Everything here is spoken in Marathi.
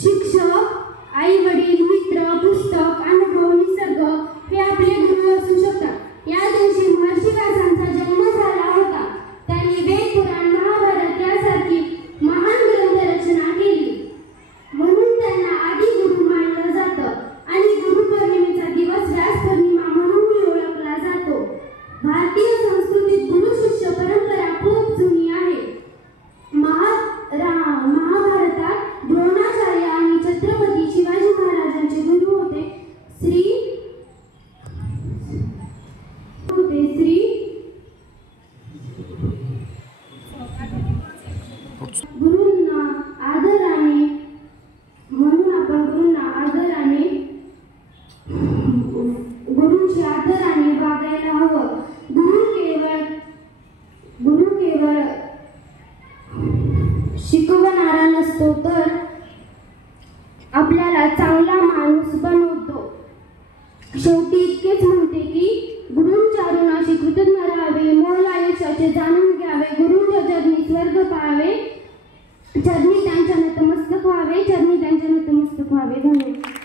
शिक्षक, आई वडील, मित्र, पुस्तक, अनुभव, निसर्ग हे आपले गुरु असू शकतात। या दिवशी महर्षी व्यासांचा जन्म झाला होता। त्यांनी वेद, पुराण, महाभारत यासारखी महान ग्रंथ रचना केली, म्हणून त्यांना आदी गुरु मानलं जातं आणि गुरुपौर्णिमेचा दिवस व्यास पौर्णिमा म्हणूनही ओळखला जातो। भारतीय संस्कृतीत गुरु शिष्य परंपरा खूप जुनी आहे। महाभारतात द्रोणाचार्य आणि छत्रपती शिवाजी महाराजांचे गुरु होते श्री गुरूंना आदराने, म्हणून आपण गुरूंची आदराने वागायला हवं। गुरु केवळ शिकवणारा नसतो, तर आपल्याला चांगला माणूस बनवतो। शेवटी इतकेच म्हणते की गुरूंच्या ऋणाशी कृतज्ञ राहावे, मोल आयुष्याचे जाणून घ्यावे, गुरूंच्या चरणी स्वर्ग पाहावे, चरणी त्यांच्या नतमस्तक व्हावे, धन्यवाद।